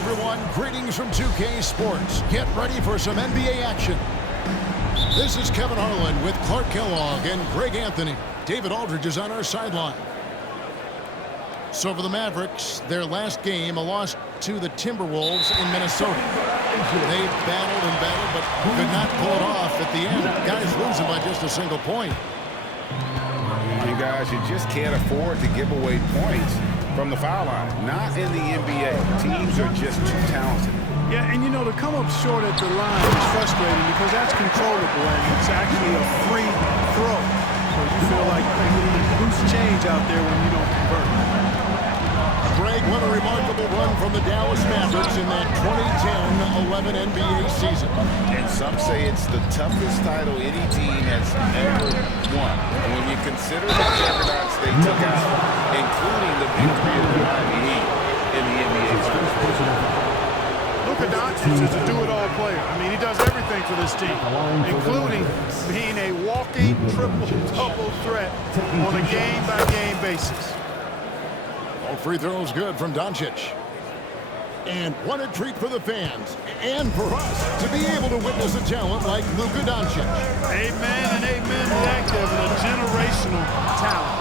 everyone, greetings from 2K Sports. Get ready for some NBA action. This is Kevin Harlan with Clark Kellogg and Greg Anthony. David Aldridge is on our sideline. So for the Mavericks, their last game, a loss to the Timberwolves in Minnesota. They battled and battled, but could not pull it off at the end. Guys losing by just a single point. You guys, you just can't afford to give away points from the foul line. Not in the NBA. Teams are just too talented. Yeah, and you know, to come up short at the line is frustrating because that's controllable and it's actually a free throw. So you feel like loose change out there when you don't convert. Greg, what a remarkable run from the Dallas Mavericks in that 2010-11 NBA season. And some say it's the toughest title any team has ever won. And when you consider the juggernauts they took out, including the victory of the Miami Heat in the NBA Finals. Luka Doncic is a do-it-all player. I mean, he does everything for this team, including being a walking triple-double threat on a game-by-game basis. All free throws good from Doncic. And what a treat for the fans and for us to be able to witness a talent like Luka Doncic. Amen and amen to that, Kevin. A generational talent.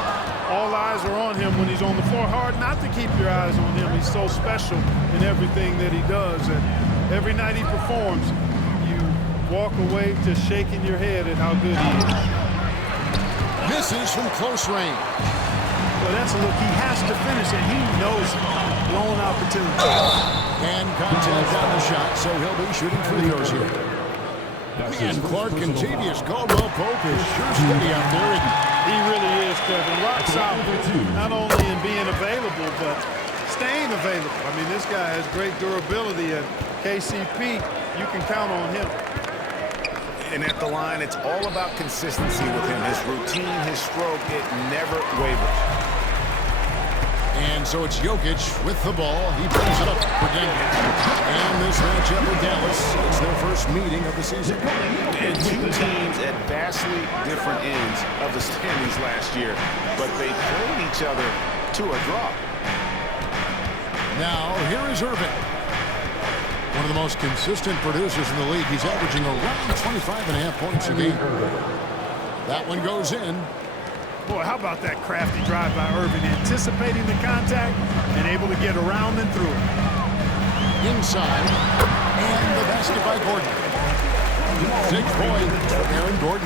All eyes are on him when he's on the floor. Hard not to keep your eyes on him. He's so special in everything that he does. And every night he performs, you walk away just shaking your head at how good he is. Misses from close range. Well, that's a look he has to finish, and he knows it. Blown opportunity. And contact on the shot, so he'll be shooting free throws here. And Clark Contavious Caldwell-Pope is sure steady out there. He really is, Kevin. Rock solid. Not only in being available, but staying available. I mean, this guy has great durability, and KCP, you can count on him. And at the line, it's all about consistency with him. His routine, his stroke, it never wavers. And so it's Jokic with the ball. He brings it up for Denver. And this matchup with Dallas, it's their first meeting of the season. And two teams at vastly different ends of the standings last year, but they played each other to a draw. Now, here is Irving. One of the most consistent producers in the league. He's averaging around 25.5 points a game. That one goes in. Boy, how about that crafty drive by Irving, anticipating the contact and able to get around and through it. Inside, and the basket by Gordon. 6 points for Aaron Gordon.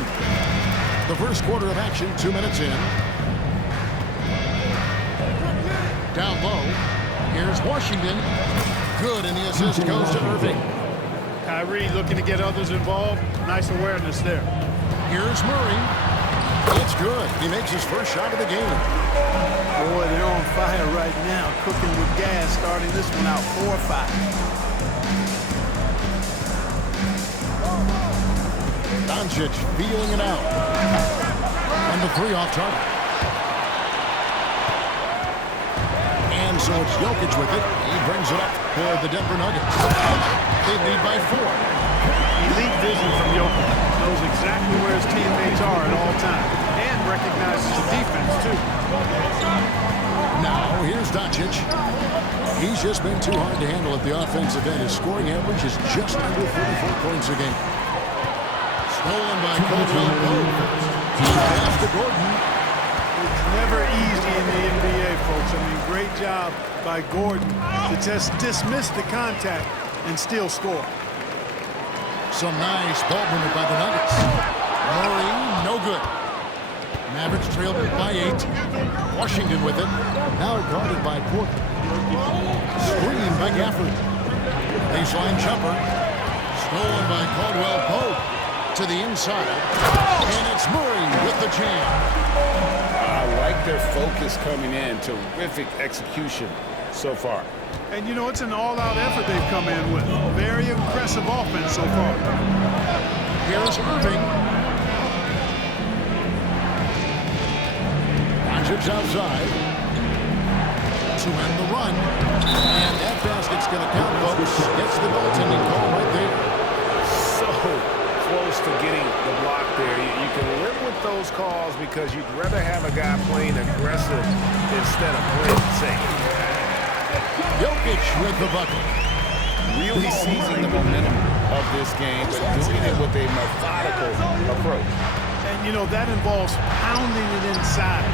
The first quarter of action, 2 minutes in. Down low, here's Washington. Good, and the assist goes to Irving. Kyrie looking to get others involved. Nice awareness there. Here's Murray. It's good. He makes his first shot of the game. Boy, they're on fire right now, cooking with gas, starting this one out 4-5. Doncic feeling it out. And the 3 off target. And so it's Jokic with it. He brings it up for the Denver Nuggets. They lead by 4. Elite vision from Jokic. Knows exactly where his teammates are at all times. And recognizes the defense, too. Now, here's Doncic. He's just been too hard to handle at the offensive end. His scoring average is just under 34 points a game. Stolen by Caldwell-Pope. Pass to Gordon. It's never easy in the NBA, folks. I mean, great job by Gordon to just dismiss the contact and still score. Some nice ball movement by the Nuggets. Murray, no good. Mavericks trailed by 8. Washington with it. Now guarded by Porter. Screen by Gafford. Baseline jumper. Stolen by Caldwell-Pope. To the inside. And it's Murray with the jam. I like their focus coming in. Terrific execution so far. And, you know, it's an all-out effort they've come in with. Very impressive offense so far. Here's Irving. Doncic's outside. To end the run. And that basket's going to count, folks. Gets the goaltending call right there. So close to getting the block there. You can live with those calls because you'd rather have a guy playing aggressive instead of playing safe. Jokic with the bucket. really seizing the momentum of this game, but doing it with a methodical approach. And, you know, that involves pounding it inside,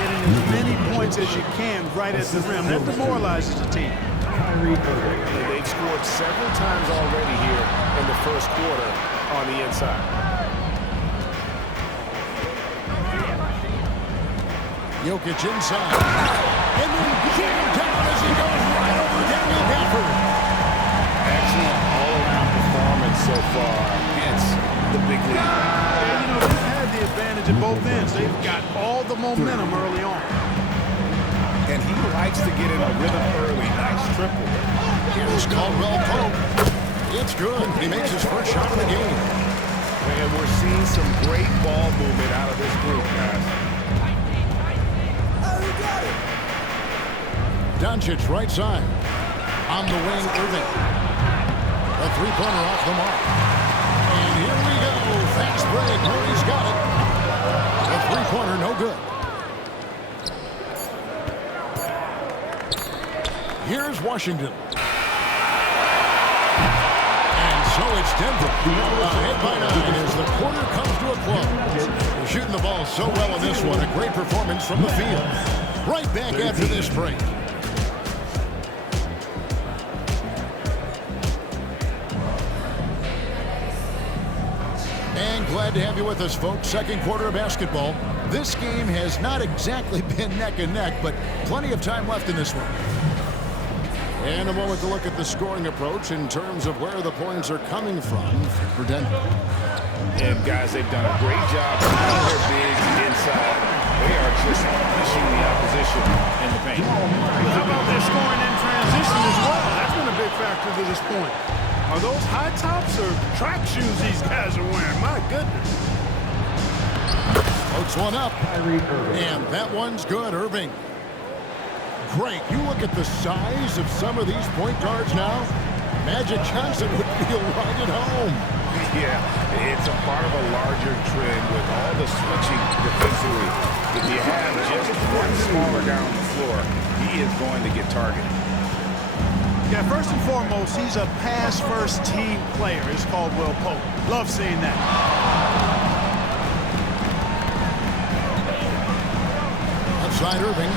getting as many points as you can right at the rim. That demoralizes the team. They've scored several times already here in the first quarter on the inside. Jokic inside. And then shooting down as he goes right over Daniel Gafford. Excellent all-around performance so far against the big lead. Yeah, you know, they've had the advantage at both ends. They've got all the momentum early on. And he likes to get in a rhythm early. Nice triple. Here's Caldwell Pope. It's good. He makes his first shot of the game. And we're seeing some great ball movement out of this group, guys. Doncic right side. On the wing, Irving. A three-pointer off the mark. And here we go. Fast break. Murray's got it. A three-pointer, no good. Here's Washington. And so it's Denver. Ahead by 9 as the quarter comes to a close. They're shooting the ball so well in this one. A great performance from the field. Right back after this break. And glad to have you with us, folks. Second quarter of basketball. This game has not exactly been neck and neck, but plenty of time left in this one. And a moment to look at the scoring approach in terms of where the points are coming from for Denver. And guys, they've done a great job of putting their bigs inside. They are just pushing the opposition in the paint. How about their scoring in transition as well? That's been a big factor to this point. Are those high tops or track shoes these guys are wearing? My goodness. Pokes one up. And that one's good, Irving. Great. You look at the size of some of these point guards now. Magic Johnson would feel right at home. Yeah, it's a part of a larger trend with all the switching defensively. If you have just one smaller guy on the floor, he is going to get targeted. Yeah, first and foremost, he's a pass-first team player. It's Caldwell Pope. Love seeing that. Outside Irving.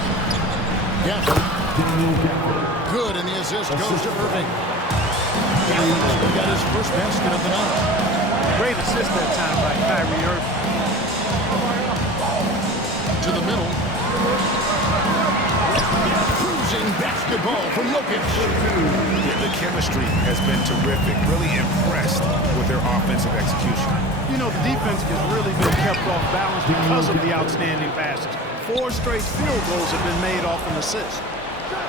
Gafford. Good, and the assist goes to Irving. Gafford got his first basket of the night. Great assist that time by Kyrie Irving. To the middle. Cruising basketball from Jokic. The chemistry has been terrific. Really impressed with their offensive execution. You know, the defense has really been kept off balance because of the outstanding passes. 4 straight field goals have been made off an assist.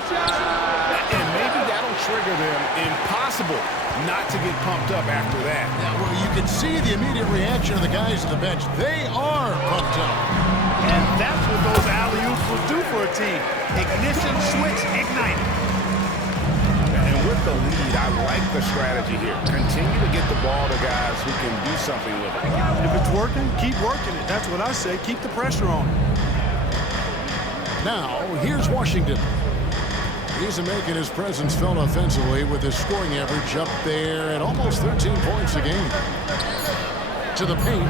And maybe that'll trigger them. Impossible not to get pumped up after that. Yeah, well, you can see the immediate reaction of the guys on the bench. They are pumped up. And that's what those alley-oops will do for a team. Ignition, switch, ignite. And with the lead, I like the strategy here. Continue to get the ball to guys who can do something with it. If it's working, keep working it. That's what I say. Keep the pressure on it. Now, here's Washington. He's making his presence felt offensively with his scoring average up there at almost 13 points a game. To the paint.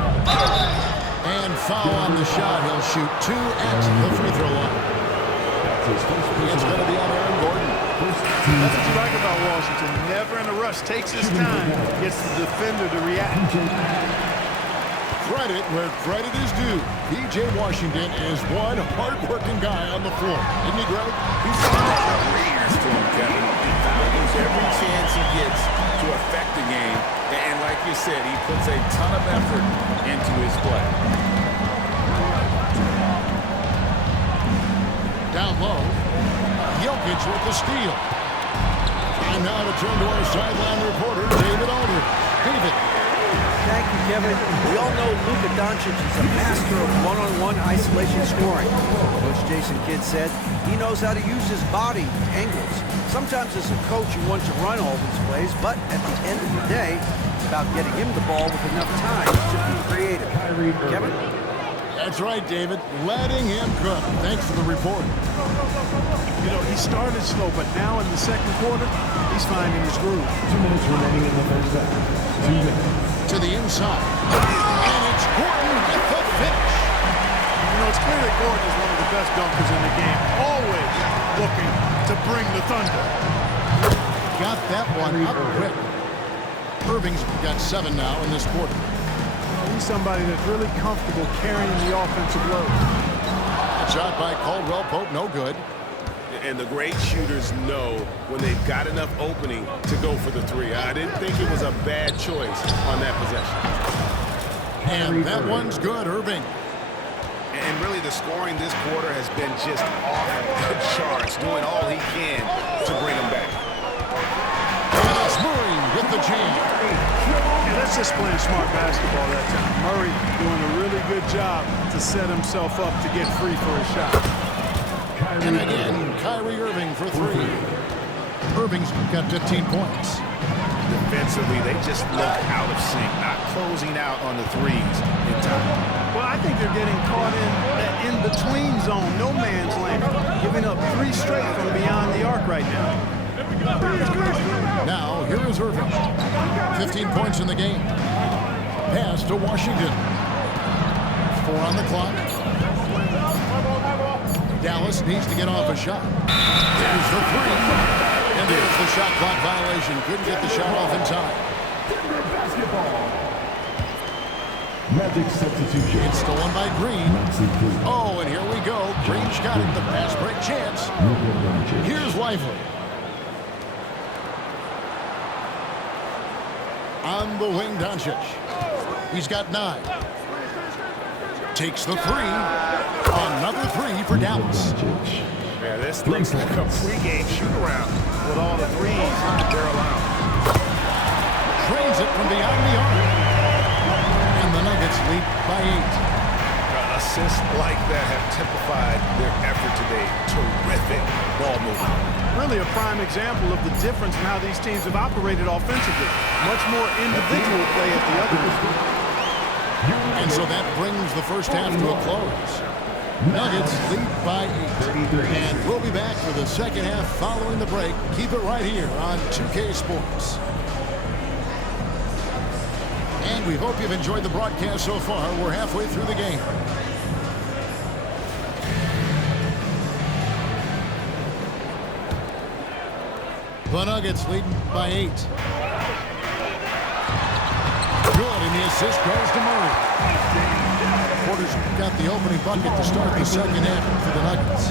And foul on the shot. He'll shoot 2 at the free throw line. It's going to be on Aaron Gordon. That's what you like about Washington. Never in a rush. Takes his time. Gets the defender to react. Credit where credit is due. P.J. Washington is one hard-working guy on the floor. Isn't he, Greg? He's got careers to him, Kevin. He values every chance he gets to affect the game. And like you said, he puts a ton of effort into his play. Down low. Jokic with the steal. And now to turn to our sideline reporter, David Aldridge. David. Thank you, Kevin. We all know Luka Doncic is a master of one-on-one isolation scoring. Coach Jason Kidd said he knows how to use his body, angles. Sometimes as a coach you want to run all these plays, but at the end of the day, it's about getting him the ball with enough time to be creative. Kevin? That's right, David. Letting him cook. Thanks for the report. You know, he started slow, but now in the second quarter, he's finding his groove. 2 minutes remaining in the first half. 2 minutes. To the inside. And it's Gordon with the finish. You know, it's clear that Gordon is one of the best dunkers in the game. Always looking to bring the thunder. Got that one up quick. Irving's got 7 now in this quarter. He's somebody that's really comfortable carrying the offensive load. That shot by Caldwell Pope, no good. And the great shooters know when they've got enough opening to go for the three. I didn't think it was a bad choice on that possession. And that one's good, Irving. And really the scoring this quarter has been just off the charts, doing all he can to bring them back. And it's Murray with the jam. And that's just playing smart basketball that time. Murray doing a really good job to set himself up to get free for a shot. And again, Kyrie Irving for 3. Irving's got 15 points. Defensively, they just look out of sync, not closing out on the threes in time. Well, I think they're getting caught in that in-between zone, no man's land, giving up 3 straight from beyond the arc right now. Now, here is Irving. 15 points in the game. Pass to Washington. 4 on the clock. Dallas needs to get off a shot. There's the 3. And there's the shot clock violation. Couldn't get the shot off in time. Magic substitution. It's stolen by Green. Oh, and here we go. Green's got it. The pass break chance. Here's Lively. On the wing, Doncic. He's got 9. Takes the 3. Another 3 for Dallas. Yeah, this looks like a pregame shoot-around with all the threes they're allowed. Trains it from beyond the arc. And the Nuggets lead by 8. Assists like that have typified their effort today. Terrific ball movement. Really a prime example of the difference in how these teams have operated offensively. Much more individual play at the other end. And so that brings the first half to a close. Nuggets lead by 8. And we'll be back for the second half following the break. Keep it right here on 2K Sports. And we hope you've enjoyed the broadcast so far. We're halfway through the game. The Nuggets leading by 8. Good, and the assist goes to Murray. Porter's got the opening bucket to start the second half for the Nuggets.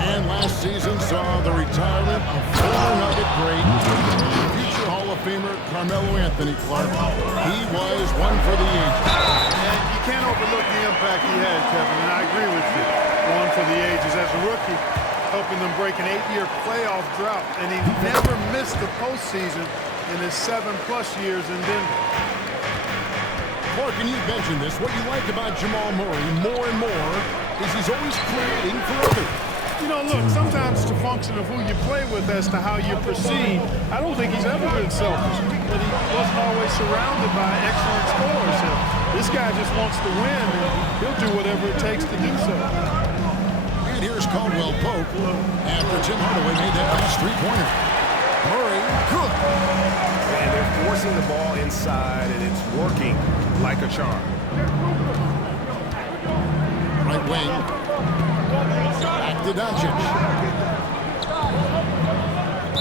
And last season saw the retirement of former Nugget great, future Hall of Famer Carmelo Anthony Clark. He was one for the ages. And you can't overlook the impact he had, Kevin, and I agree with you. One for the ages. As a rookie, helping them break an 8-year playoff drought, and he never missed the postseason in his 7+ years in Denver. Clark, and you mentioned this, what you like about Jamal Murray more and more is he's always creating for others. You know, look, sometimes it's a function of who you play with as to how you proceed. I don't think he's ever been selfish, but he wasn't always surrounded by excellent scorers. So this guy just wants to win, and he'll do whatever it takes to do so. And here's Caldwell Pope after Tim Hardaway made that last 3-pointer. Murray, good. And they're forcing the ball inside, and it's working like a charm. Right wing. Back to Doncic.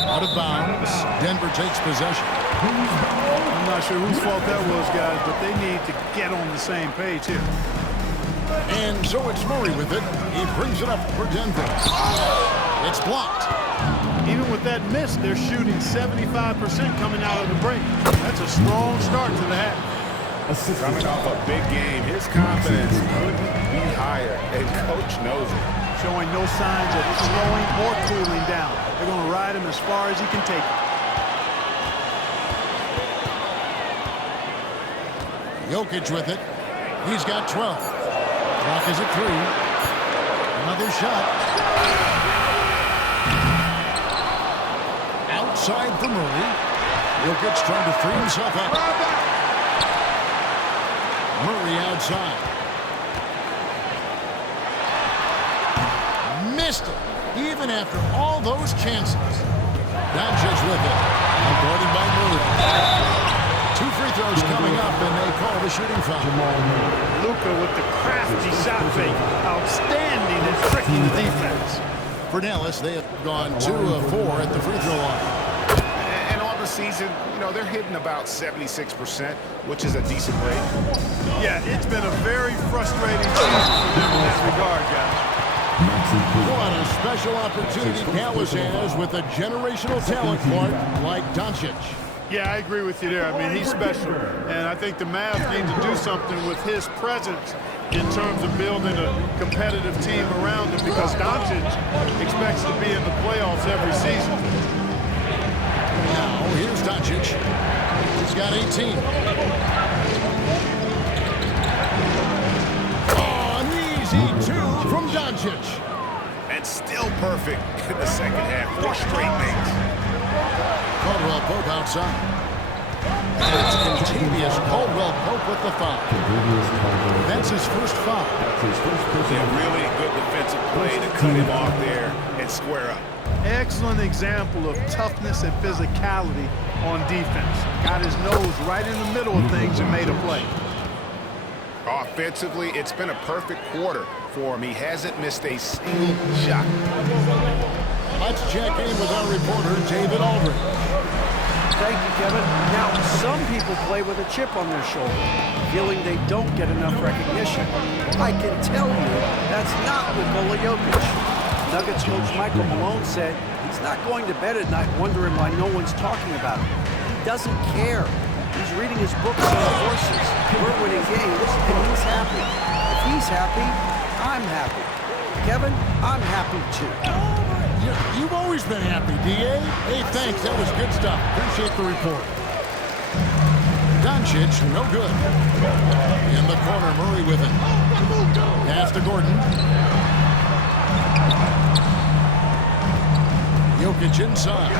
Out of bounds. Denver takes possession. I'm not sure whose fault that was, guys, but they need to get on the same page here. And so it's Murray with it. He brings it up for Denver. It's blocked. Even with that miss, they're shooting 75% coming out of the break. That's a strong start to the half. Coming off a big game, his confidence couldn't be higher, and coach knows it. Showing no signs of slowing or cooling down. They're going to ride him as far as he can take it. Jokic with it. He's got 12. Clock is at 3. Another shot. Outside for Murray. Jokic trying to free himself up. Murray outside. missed it, even after all those chances. Doncic with it. Guarded by Murray. 2 free throws coming up, and they call the shooting foul. Luka with the crafty shot fake. Outstanding at tricking the defense. For Dallas, they have gone 2 of 4 at the free throw line. And on the season, you know, they're hitting about 76%, which is a decent rate. Yeah, it's been a very frustrating season for them in that regard, guys. What a special opportunity Dallas has with a generational talent, Clark, like Doncic. Yeah, I agree with you there. I mean, he's special. And I think the Mavs need to do something with his presence in terms of building a competitive team around him, because Doncic expects to be in the playoffs every season. Now, here's Doncic. He's got 18. Oh, an easy 2 from Doncic. And still perfect in the second half. 4 straight makes. Caldwell Pope outside. And it's Kentavious Caldwell Pope with the foul. That's his first foul. Yeah, really good defensive play to cut him off there and square up. Excellent example of toughness and physicality on defense. Got his nose right in the middle of things and made a play. Offensively, it's been a perfect quarter for him. He hasn't missed a single shot. Let's check in with our reporter, David Aldridge. Thank you, Kevin. Now, some people play with a chip on their shoulder, feeling they don't get enough recognition. I can tell you that's not Nikola Jokic. Nuggets coach Michael Malone said he's not going to bed at night wondering why no one's talking about him. He doesn't care. He's reading his books on the horses. We're winning games, and he's happy. If he's happy, I'm happy. Kevin, I'm happy too. You've always been happy, D.A. Hey, thanks. That was good stuff. Appreciate the report. Doncic, no good. In the corner, Murray with it. Pass to Gordon. Jokic inside.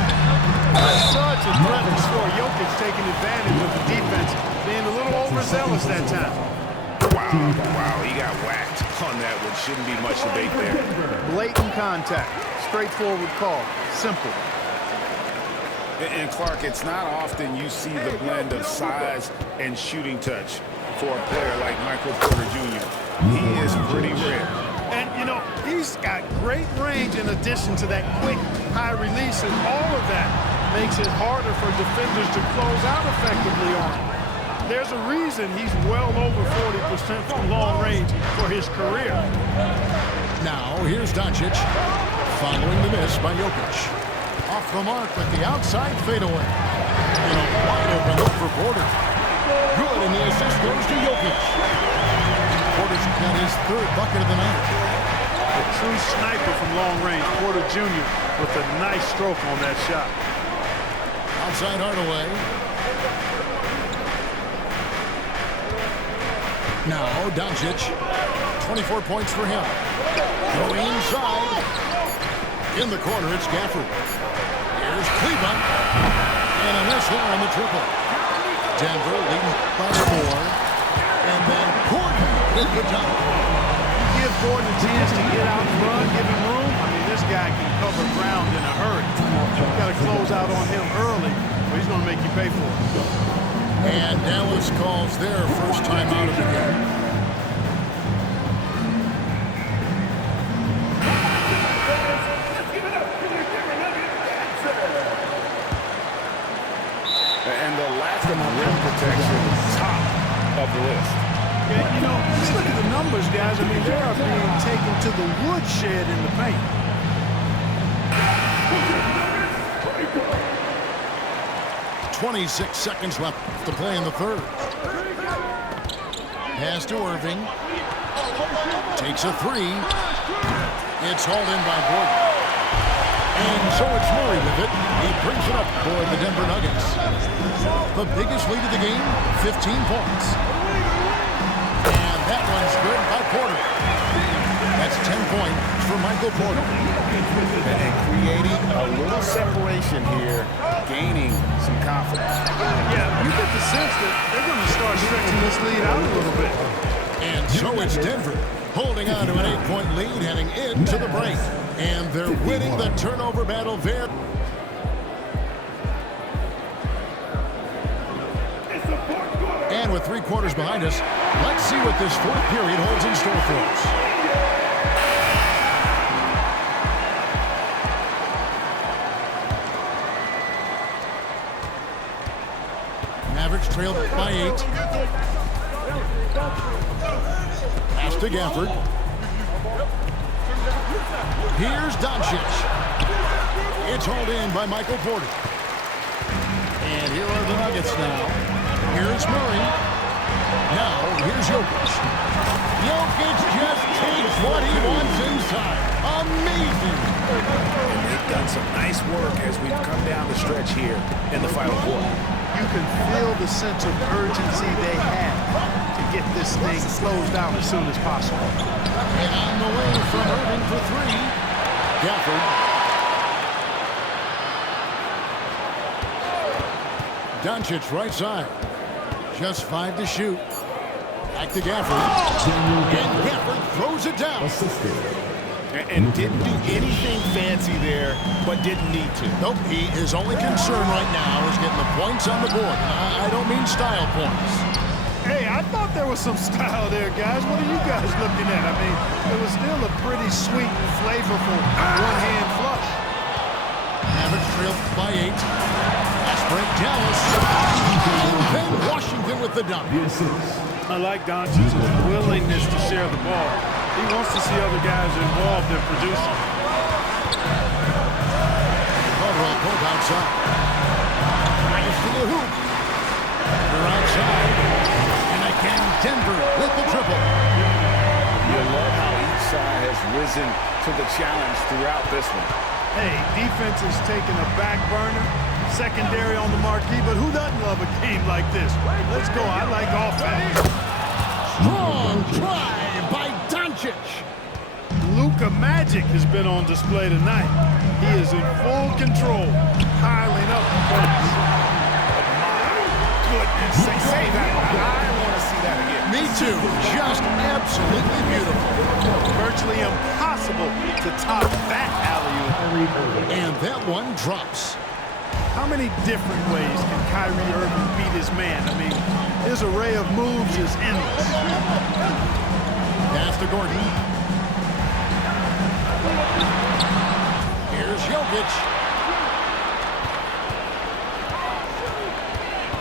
Such a threat to score. Jokic taking advantage of the defense, being a little overzealous that time. Wow, he got whacked on that one. Shouldn't be much debate there. Blatant contact. Straightforward call. Simple. And Clark, it's not often you see the blend of size and shooting touch for a player like Michael Porter Jr. He is pretty rare. And, you know, he's got great range in addition to that quick, high release, and all of that makes it harder for defenders to close out effectively on him. There's a reason he's well over 40% from long range for his career. Now, here's Doncic. Following the miss by Jokic. Off the mark with the outside fadeaway. And a wide open look for Porter. Good, and the assist goes to Jokic. Porter's got his 3rd bucket of the night. A true sniper from long range, Porter Jr. with a nice stroke on that shot. Outside Hardaway. Now, Doncic. 24 points for him. Going inside. In the corner, it's Gafford. Here's Cleveland. And a miss there on the triple. Denver leading by 4. And then Gordon with the dunk. Give Gordon a chance to get out and run, give him room. I mean, this guy can cover ground in a hurry. You've got to close out on him early, or he's going to make you pay for it. And Dallas calls their first time out of the game. And the lack of rim protection is top of the list. Yeah, you know, just look at the numbers, guys. I mean, they are being taken to the woodshed in the paint. 26 seconds left to play in the 3rd. Pass to Irving. Takes a 3. It's hauled in by Gordon. And so it's Murray with it. He brings it up for the Denver Nuggets. The biggest lead of the game, 15 points. And that one's good by Porter. That's 10 points for Michael Porter. And creating a little separation here, gaining some confidence. Yeah, you get the sense that they're going to start stretching this lead out a little bit. And so it's Denver Holding on to an 8-point lead heading into the break. And they're winning the turnover battle there. And with 3 quarters behind us, let's see what this fourth period holds in store for us. Mavericks trailed by 8. Pass to Gafford. Here's Doncic. It's hauled in by Michael Porter. And here are the Nuggets now. Here's Murray. Now, here's Jokic. Jokic just takes what he wants inside. Amazing. And they've done some nice work as we've come down the stretch here in the final quarter. You can feel the sense of urgency they have to get this thing closed out as soon as possible. And on the way from Irving for 3. Gafford. Doncic right side. Just 5 to shoot. Back to Gafford. And Gafford throws it down. And didn't do anything fancy there, but didn't need to. Nope, his only concern right now is getting the points on the board. And I don't mean style points. Hey, I thought there was some style there, guys. What are you guys looking at? I mean, it was still a pretty sweet and flavorful one-hand flush. Mavericks trailed by 8. Fast break, Dallas. And then Washington with the dunk. I like Doncic's willingness to share the ball. He wants to see other guys involved in producing. Caldwell Pope outside. Nice to the hoop. They're outside. And again, Denver with the triple. You love how each side has risen to the challenge throughout this one. Hey, defense is taking a back burner, secondary on the marquee, but who doesn't love a game like this? Let's go. I like offense. Strong try by Doncic. Luka Magic has been on display tonight. He is in full control, piling up points. Goodness, say that. I want to see that again. Me too. Just absolutely beautiful. Virtually impossible to top that alley-oop. And that one drops. How many different ways can Kyrie Irving beat his man? I mean, his array of moves is endless. Pass to Gordon. Here's Jokic.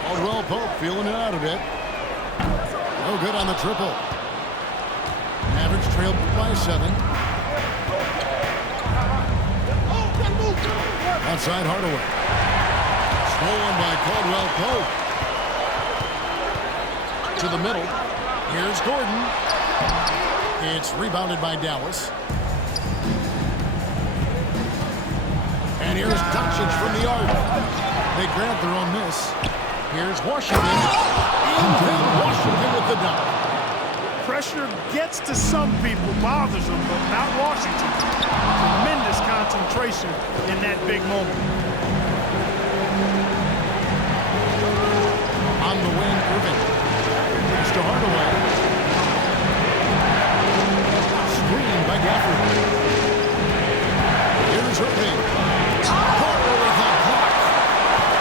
Caldwell Pope feeling it out a bit. No good on the triple. Mavericks trailed by 7. Outside Hardaway. Stolen by Caldwell Pope. To the middle. Here's Gordon. It's rebounded by Dallas. And here's Doncic from the arc. They grab their own miss. Here's Washington. And then Washington with the dunk. Pressure gets to some people, bothers them, but not Washington. Tremendous concentration in that big moment. On the wing, Irving. It's to Hardaway. Screen by Gafford. Here's Irving. Porter with that block.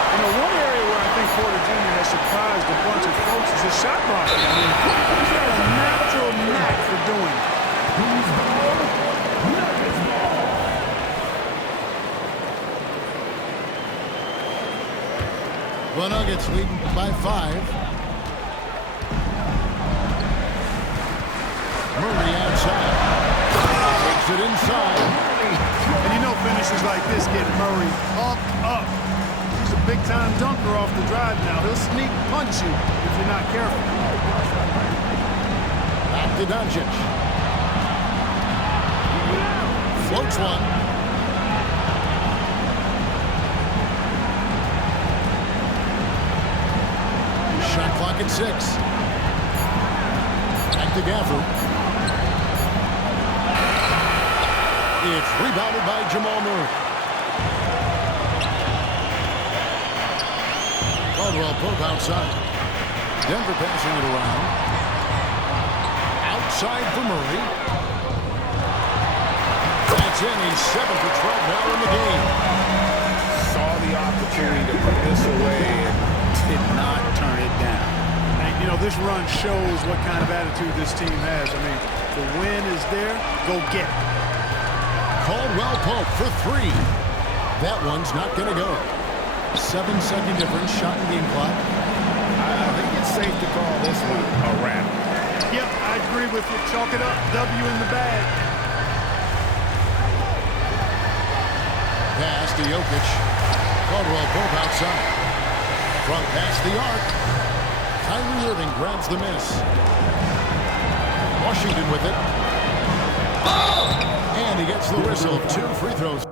You know, one area where I think Porter Jr. has surprised a bunch of folks is his shot blocking. I mean, he's got a natural knack for doing it. The Nuggets leading by 5. Murray outside. Takes it inside. And you know finishes like this get Murray up. He's a big-time dunker off the drive now. He'll sneak punch you if you're not careful. Back to Doncic. Floats one. Shot clock at 6. Back to Gafford. It's rebounded by Jamal Murray. Caldwell Pope outside. Denver passing it around. side for Murray. That's in. He's 7 for 12 now in the game. Saw the opportunity to put this away and did not turn it down. And, you know, this run shows what kind of attitude this team has. I mean, the win is there. Go get it. Caldwell Pope for 3. That one's not going to go. 7-second difference, shot in game clock. I think it's safe to call this one a wrap. Yep, I agree with you. Chalk it up. W in the bag. Pass to Jokic. Caldwell Pope outside. Front past the arc. Kyrie Irving grabs the miss. Washington with it. And he gets the whistle. 2 free throws.